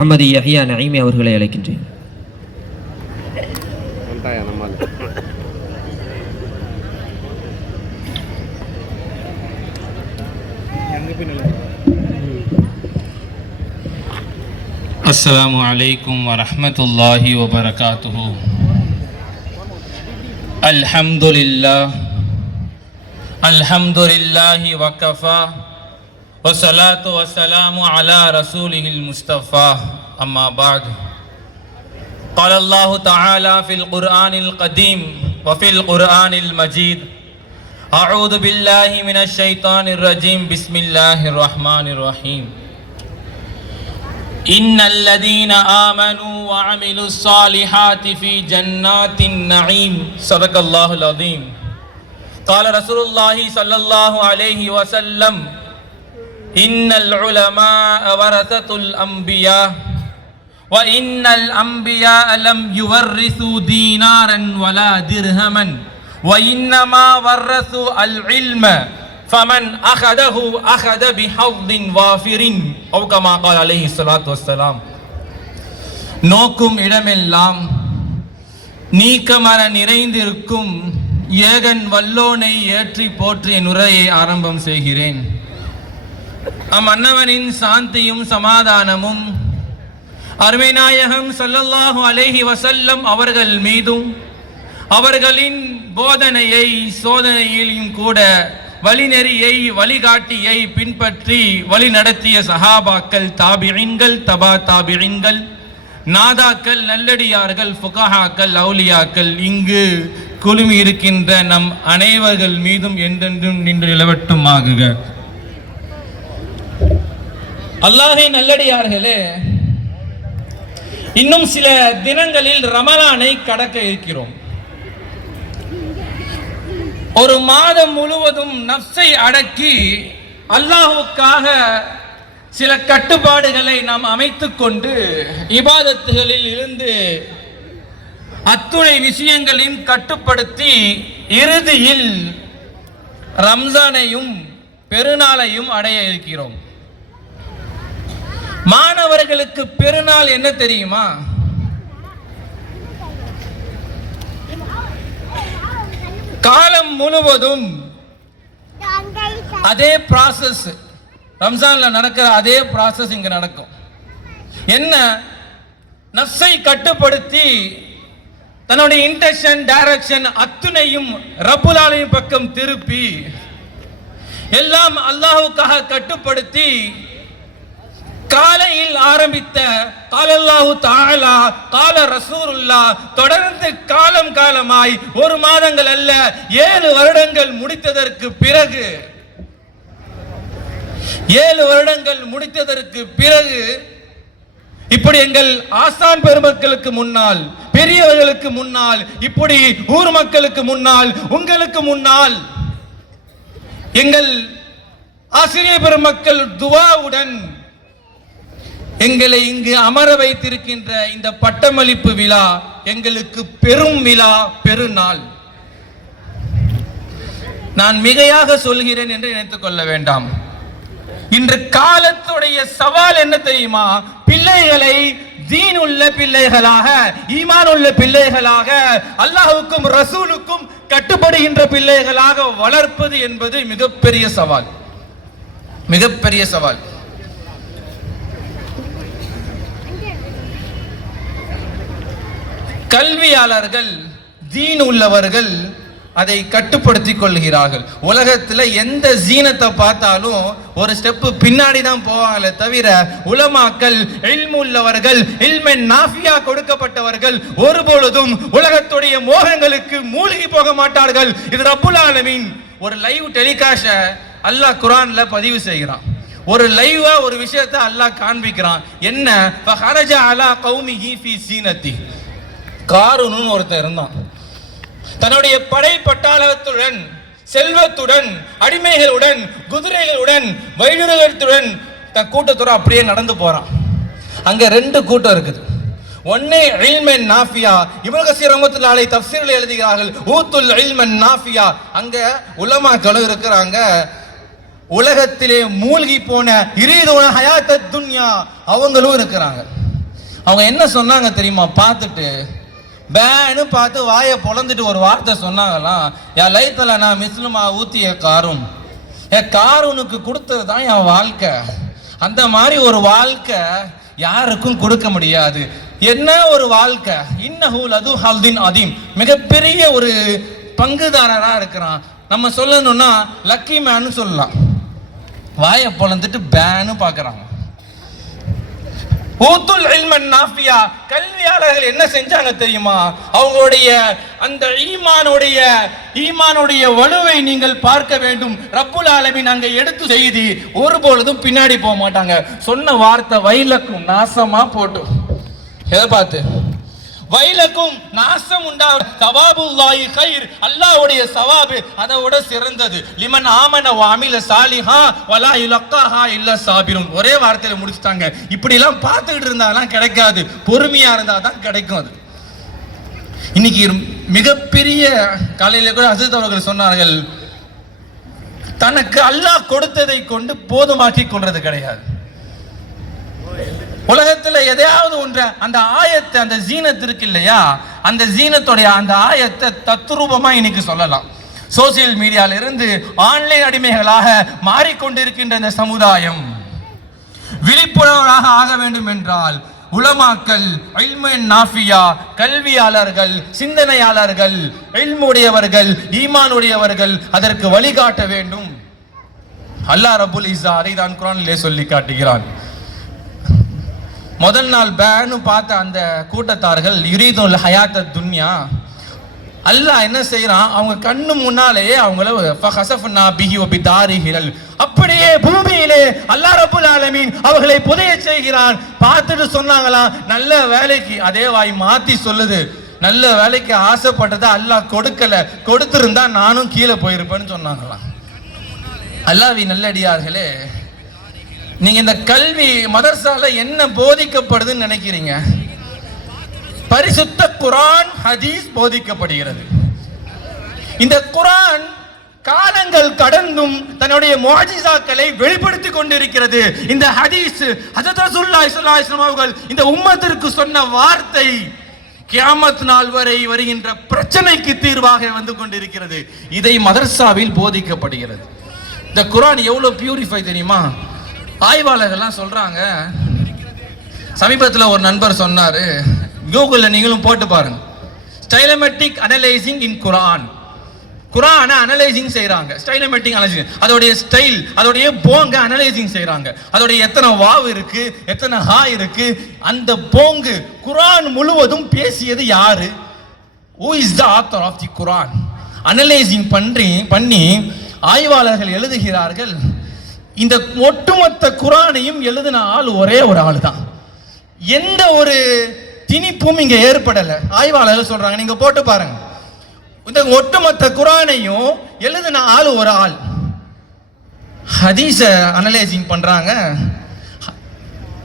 முஹம்மது யஹ்யா நஈமி அவர்களை அழைக்கின்றேன். அஸ்ஸலாமு அலைக்கும் வரஹ்மத்துல்லாஹி வபரகாத்துஹு. அல்ஹம்துலில்லாஹி வகஃபா வஸ்ஸலாத்து வஸ்ஸலாமு அலா ரசூலிஹில் முஸ்தஃபா. அம்மா பஅத். قال الله تعالى في القرآن القديم وفي القرآن المجيد أعوذ بالله من الشيطان الرجيم بسم الله الرحمن الرحيم إن الذين آمنوا وعملوا الصالحات في جنات النعيم صدق الله العظيم. قال رسول الله صلى الله عليه وسلم إن العلماء ورثة الأنبياء وإن الأنبياء لم يورثوا دينارا ولا درهما وإنما ورثوا العلم فمن أخذه أخذ بحظ وافر أو كما قال عليه الصلاة والسلام. நோக்கும் இடமெல்லாம் நீக்கமர நிறைந்திருக்கும் ஏகன் வல்லோனை ஏற்றி போற்றிய நுரையை ஆரம்பம் செய்கிறேன். அம்மன்னவனின் சாந்தியும் சமாதானமும் அருமைநாயகம் ஸல்லல்லாஹு அலைஹி வஸல்லம் அவர்கள் மீதும் அவர்களின் போதனையை சோதனையிலும் கூட வழிநெறியை வழிகாட்டியை பின்பற்றி வழி நடத்திய சஹாபாக்கள், தாபிஈன்கள், தபா தாபிஈன்கள், நாதாக்கள், நல்லடியார்கள், ஃபுகஹாக்கள், அவுலியாக்கள், இங்கு குழுமி இருக்கின்ற நம் அனைவர்கள் மீதும் என்றென்றும் நின்று நிலவட்டுமாகுக. அல்லாஹ்வின் நல்லடியார்களே, இன்னும் சில தினங்களில் ரமலானை கடக்க இருக்கிறோம். ஒரு மாதம் முழுவதும் நஃப்ஸை அடக்கி அல்லாஹ்வுக்காக சில கட்டுப்பாடுகளை நாம் அமைத்துக் கொண்டு இபாதத்துகளில் இருந்து அத்துணை விஷயங்களையும் கட்டுப்படுத்தி இறுதியில் ரம்ஜானையும் பெருநாளையும் அடைய இருக்கிறோம். மாணவர்களுக்கு பெருநாள் என்ன தெரியுமா? காலம் முழுவதும் அதே ப்ராசஸ், ரம்ஜான்ல நடக்கிற அதே ப்ராசஸ் இங்க நடக்கும். என்ன? நஃப்ஸை கட்டுப்படுத்தி தன்னுடைய இன்டென்ஷன், டைரக்ஷன் அத்துணையும் ரப்புல் ஆலமீன் பக்கம் திருப்பி எல்லாம் அல்லாஹ்வுக்காக கட்டுப்படுத்தி காலையில் ஆரம்பித்த காலல்லாஹு தஆலா கால ரசூலுல்லாஹ் தொடர்ந்து காலம் காலமாய் ஒரு மாதங்கள் அல்ல 7 வருடங்கள் முடித்ததற்கு பிறகு 7 வருடங்கள் முடித்ததற்கு பிறகு இப்படி எங்கள் ஆசான் பெருமக்களுக்கு முன்னால், பெரியவர்களுக்கு முன்னால், இப்படி ஊர் மக்களுக்கு முன்னால், உங்களுக்கு முன்னால் எங்கள் ஆசிரியர் பெருமக்கள் துஆவுடன் எங்களை இங்கு அமர வைத்திருக்கின்ற இந்த பட்டமளிப்பு விழா எங்களுக்கு பெரும் விழா, பெருநாள். நான் மிகையாக சொல்கிறேன் என்று நினைத்துக் கொள்ள வேண்டாம். இன்று காலத்துடைய சவால் என்ன தெரியுமா? பிள்ளைகளை தீன் உள்ள பிள்ளைகளாக, ஈமான் உள்ள பிள்ளைகளாக, அல்லாஹ்வுக்கும் ரசூலுக்கும் கட்டுப்படுகின்ற பிள்ளைகளாக வளர்ப்பது என்பது மிகப்பெரிய சவால், மிகப்பெரிய சவால். கல்வியாளர்கள், தீன் உள்ளவர்கள் அதை கட்டுப்படுத்திக் கொள்கிறார்கள். உலகத்துல எந்த ஜீனத்தை பார்த்தாலும் ஒரு ஸ்டெப் பின்னாடி தான் போவாங்களே தவிர உலமாக்கள், இல்மு உள்ளவர்கள், இல்மென் நாஃபியா கொடுக்கப்பட்டவர்கள் ஒருபொழுதும் உலகத்துடைய மோகங்களுக்கு மூழ்கி போக மாட்டார்கள். இது ரப்புல் ஆலமீன் ஒரு லைவ் டெலிகாஸ்ட அல்லாஹ் குர்ஆன்ல பதிவு செய்கிறான். ஒரு லைவா ஒரு விஷயத்தை அல்லாஹ் காண்பிக்கிறான். என்ன? ஃபஹரஜ அலா கௌமிஹி ஃபீ சீனத்தி. காரூன் ஒருத்தன் இருந்தான். தன்னுடைய படை பட்டாளத்துடன், செல்வத்துடன், அடிமைகளுடன், குதிரைகளுடன், வைடூரியத்துடன் தன் கூட்டத்தோட அப்படியே நடந்து போறான். அங்க 2 கூட்டம் இருக்குது. ஒன்னே இல்மன் நாஃபியா. இப்னு கஸீர் ரஹ்மத்துல்லாஹி அலைஹி தஃப்சீரில் எழுதுகிறார்கள், ஊத்துல் இல்மன் நாஃபியா. அங்க உலமாக்களும் இருக்கிறாங்க, உலகத்திலே மூழ்கி போன இரீதுன ஹயாத்தத் துன்யா அவங்களும் இருக்கிறாங்க. அவங்க என்ன சொன்னாங்க தெரியுமா? பார்த்துட்டு பேனு பார்த்து வாயை பொழந்துட்டு ஒரு வார்த்தை சொன்னாங்களாம், என் லைத்துல நான் மிஸ்லுமா ஊத்திய காரும், என் காரூனுக்கு கொடுத்தது தான் என் வாழ்க்கை. அந்த மாதிரி ஒரு வாழ்க்கை யாருக்கும் கொடுக்க முடியாது. என்ன ஒரு வாழ்க்கை! இன்னஹு லது ஹல்தின் அதீம், மிகப்பெரிய ஒரு பங்குதாரரா இருக்கிறான். நம்ம சொல்லணும்னா லக்கி மேன்னு சொல்லலாம். வாயை பொழந்துட்டு பேனு பார்க்கறாங்க. ஊத்துல் இல்மன் நாஃபியா, கல்வியாளர்கள் என்ன செஞ்சாங்க தெரியுமா? அவங்களுடைய அந்த ஈமானுடைய வலுவை நீங்கள் பார்க்க வேண்டும். ரப்புல் ஆலமீன் அங்க எடுத்து செய்தி ஒருபொழுதும் பின்னாடி போக மாட்டாங்க. சொன்ன வார்த்தை வைலக்கும் நாசமா போட்டு, எதை பார்த்து? வைலக்கும் நாசம் உண்டா, சவாபுல்லாஹி கைர், அல்லாஹ்வுடைய சவாபு அதை விட சிறந்தது. லிமன் ஆமன வ அமில சாலிஹா வலா யுலக்காஹா இல்ல சாபிரும். ஒரே வார்த்தையில முடிச்சிட்டாங்க. இப்படி எல்லாம் பார்த்துக்கிட்டு இருந்தாலாம் கிடைக்காது, பொறுமையா இருந்தா தான் கிடைக்கும். அது இன்னைக்கு மிகப்பெரிய காலையில கூட ஹசரத் அவர்கள் சொன்னார்கள், தனக்கு அல்லாஹ் கொடுத்ததை கொண்டு போதுமாக்கி கொள்றது கிடையாது. உலகத்துல எதையாவது ஒன்று, அந்த ஆயத்தை, அந்த ஜீனத் இருக்கு இல்லையா, அந்த ஜீனத்தோடைய அந்த ஆயத்தை தத்ரூபமா இன்னைக்கு சொல்லலாம். சோசியல் மீடியால இருந்து ஆன்லைன் அடிமைகளாக மாறிக்கொண்டிருக்கின்ற இந்த சமுதாயம் விழிப்புணர்வாக ஆக வேண்டும் என்றால் உலமாக்கள், இல்முன் நாஃபியா, கல்வியாளர்கள், சிந்தனையாளர்கள், இல்முடையவர்கள், ஈமானுடையவர்கள் அதற்கு வழிகாட்ட வேண்டும். அல்லாஹ் ரப்புல் இஸ்ஸா அதை தான் குர்ஆனிலே சொல்லி காட்டுகிறான். முதல் நாள் பேனு பார்த்த அந்த கூட்டத்தார்கள் யுரீதுல் ஹயாத்த துன்யா, அல்லாஹ் என்ன செய்யறான், அவங்க கண்ணு முன்னாலேயே அவங்கள ஃபஹஸஃப்னா பிஹி வ பிதாரிஹில், அப்படியே பூமியிலே அல்லாஹ் ரப்புல் ஆலமீன் அவர்களை புதைய செய்கிறான். பார்த்துட்டு சொன்னாங்களா, நல்ல வேலைக்கு, அதே வாய் மாத்தி சொல்லுது, நல்ல வேலைக்கு ஆசைப்பட்டதை அல்லாஹ் கொடுக்கல, கொடுத்திருந்தா நானும் கீழே போயிருப்பேன்னு சொன்னாங்களாம். அல்லாஹ்வின் நல்லடியார்களே, நீங்க இந்த கல்வி மதரசால என்ன போதிக்கப்படுதுன்னு நினைக்கிறீங்க? பரிசுத்த குர்ஆன் ஹதீஸ் போதிக்கப்படுகிறது. இந்த குர்ஆன் காலங்கள் கடந்தும் தன்னுடைய முஅஜிசாக்களை வெளிப்படுத்திக் கொண்டிருக்கிறது. இந்த ஹதீஸ் ஹஜ்ரத் ரசூலுல்லாஹி ஸல்லல்லாஹு அலைஹி வஸல்லம் அவர்கள் இந்த உம்மத்திற்கு சொன்ன வார்த்தை கியாமத் நாள் வரை வருகின்ற பிரச்சனைக்கு தீர்வாக வந்து கொண்டிருக்கிறது. இதை மதரசாவில் போதிக்கப்படுகிறது. இந்த குர்ஆன் எவ்வளவு பியூரிஃபை தெரியுமா? ஆய்வாளர்கள்லாம் சொல்றாங்க. சமீபத்தில் ஒரு நண்பர் சொன்னாரு, கூகுளில் நீங்களும் போட்டு பாருங்க, ஸ்டைலமெட்டிக் அனலைசிங் இன் குர்ஆன். குர்ஆனை அனலைசிங் செய்யறாங்க, ஸ்டைலமெட்டிக் அனலைசிங், அதோடைய ஸ்டைல், அதோடைய போங்க அனலைசிங் செய்யறாங்க. அதோடைய எத்தனை வாவ் இருக்கு, எத்தனை ஹா இருக்கு, அந்த போங்கு குர்ஆன் முழுவதும் பேசியது யாரு? Who is the author of the Quran? Analysing பண்ணி ஆய்வாளர்கள் எழுதுகிறார்கள், இந்த ஒட்டுமொத்த குர்ஆனையும் எழுதின ஆள் ஒரே ஒரு ஆள் தான். எந்த ஒரு திணிப்பும் இங்க ஏற்படல. ஆய்வாளர்கள் சொல்றாங்க, நீங்க போட்டு பாருங்க, இந்த ஒட்டுமொத்த குர்ஆனையும் எழுதின ஆள் ஒரு ஆள். ஹதீஸ அனலைசிங் பண்றாங்க,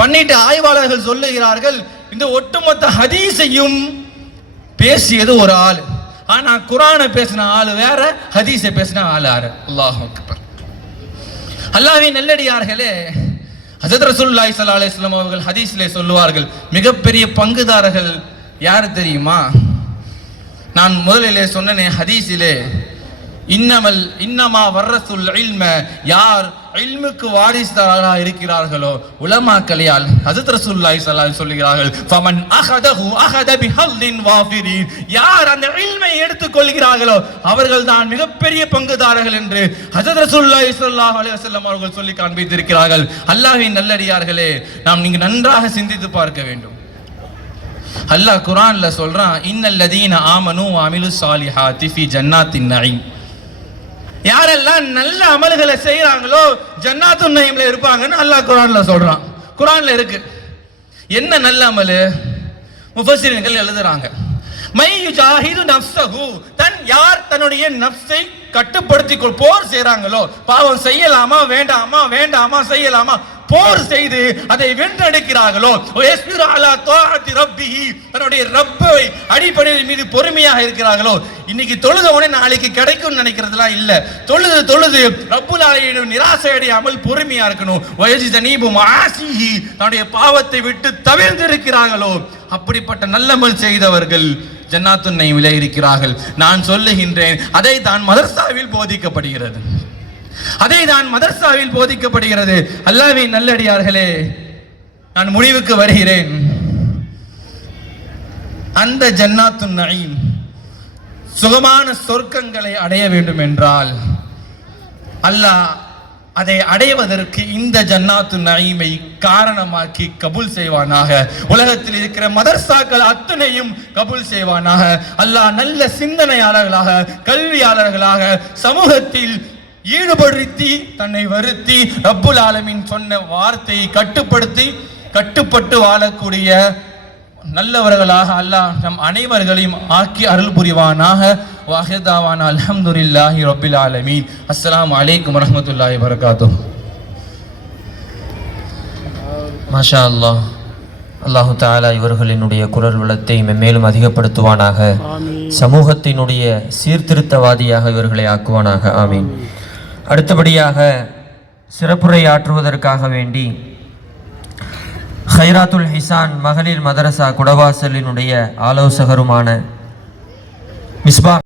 பண்ணிட்டு ஆய்வாளர்கள் சொல்லுகிறார்கள், இந்த ஒட்டுமொத்த ஹதீஸையும் பேசியது ஒரு ஆள். ஆனா குர்ஆனை பேசின ஆள் வேற, ஹதீஸை பேசின ஆள் யாரு? அல்லாஹ் அக்பர். அல்லாஹ்வின் நல்லடியார்களே, ஹஜ்ரத் ரசூலுல்லாஹி ஸல்லல்லாஹு அலைஹி வஸல்லம் அவர்கள் ஹதீஸிலே சொல்லுவார்கள், மிகப்பெரிய பங்குதாரர்கள் யார் தெரியுமா? நான் முதலிலே சொன்னேன் ஹதீஸிலே, இன்னமா வர்ரசுல் இல்ம, யார் இல்முக்கு வாரிசுதாரர்களாக இருக்கிறார்களோ உலமாக்களையால். ஹஜ்ரத் ரசூலுல்லாஹி ஸல்லல்லாஹு அலைஹி சொல்கிறார்கள், ஃபமன் அஹதஹு அஹத பிஹல்லின் வாஃபிரின், யார் அந்த இல்மை எடுத்துக்கொள்கிறார்களோ அவர்கள் தான் மிகப்பெரிய பங்குதாரர்கள் என்று ஹஜ்ரத் ரசூலுல்லாஹி ஸல்லல்லாஹு அலைஹி வஸல்லம் அவர்கள் சொல்லி காண்பித்திருக்கிறார்கள். அல்லாஹ்வின் நல்லடியார்களே, நாம் நீங்க நன்றாக சிந்தித்து பார்க்க வேண்டும். அல்லாஹ் குர்ஆன்ல சொல்றான், இன்னல்லதீன ஆமனு வ அமிலுஸ் ஸாலிஹாத்தி ஃபீ ஜன்னாத்தின் நஈம், யாரெல்லாம் நல்ல அமல்களை செய்யறாங்களோ ஜன்னாத்துன் நஈம்ல இருப்பாங்கன்னு அல்லாஹ் குர்ஆன்ல சொல்றான். குர்ஆன்ல இருக்கு. என்ன நல்ல அமல்? முஃபஸ்ஸிரீன்கள் எழுதுறாங்க, மை யுஜாஹிது நஃப்ஸஹு, யார் தன்னுடைய நஃப்ஸை கட்டுப்படுத்திக் போர் செய்றாங்களோ, பாவம் செய்யலாமா வேண்டாமா, வேண்டாமா செய்யலாமா, போர் செய்து அதை வென்றெடுக்கிறார்களோ, தன்னுடைய ரப்பை அடிப்படையில் மீது பொறுமையாக இருக்கிறார்களோ, இன்னைக்கு தொழுத உடனே நாளைக்கு கிடைக்கும் நினைக்கிறதுலாம் இல்ல. தொழுது ரப்புல் ஆலமீன் நிராசை அடையாமல் பொறுமையா இருக்கணும். தன்னுடைய பாவத்தை விட்டு தவிர்த்து இருக்கிறார்களோ, அப்படிப்பட்ட நல்லமல் செய்தவர்கள் ஜன்னாத்துன் நஈமிலே இருக்கிறார்கள். நான் சொல்லுகின்றேன், அதை தான் மதர்சாவில் போதிக்கப்படுகிறது. அல்லாஹ்வின் நல்லடியார்களே, நான் முடிவுக்கு வருகிறேன். அந்த ஜன்னாத்துன் நஈம் சுகமான சொர்க்கங்களை அடைய வேண்டும் என்றால் அல்லாஹ் அதை அடைவதற்கு இந்த ஜன்னாத்து நஈமை காரணமாக்கி கபூல் செய்வானாக. உலகத்தில் இருக்கிற மதர்சாக்கள் அத்தனையும் கபூல் செய்வானாக. அல்லாஹ் நல்ல சிந்தனையாளர்களாக, கல்வியாளர்களாக, சமூகத்தில் ஈடுபடுத்தி தன்னை வருத்தி ரப்புல் ஆலமீன் சொன்ன வார்த்தையை கட்டுப்பட்டு வாழக்கூடிய நல்லவர்களாக அல்லாஹ் நம் அனைவர்களையும் ஆக்கி அருள் புரிவானாக. வாஹிதாவான அல்ஹம்துலில்லாஹி ரப்பில் ஆலமீன். அஸ்ஸலாமு அலைக்கும் வரஹ்மத்துல்லாஹி வபரகாத்துஹு. மாஷா அல்லாஹ். அல்லாஹு தஆலா இவர்களினுடைய குரல் வளத்தை மென்மேலும் அதிகப்படுத்துவானாக. சமூகத்தினுடைய சீர்திருத்தவாதியாக இவர்களை ஆக்குவானாக. ஆமீன். அடுத்தபடியாக சிறப்புரை ஆற்றுவதற்காக வேண்டி ஹைராத்துல் ஹிசான் மகளிர் மதரசா குடவாசலினுடைய ஆலோசகருமான மிஸ்பா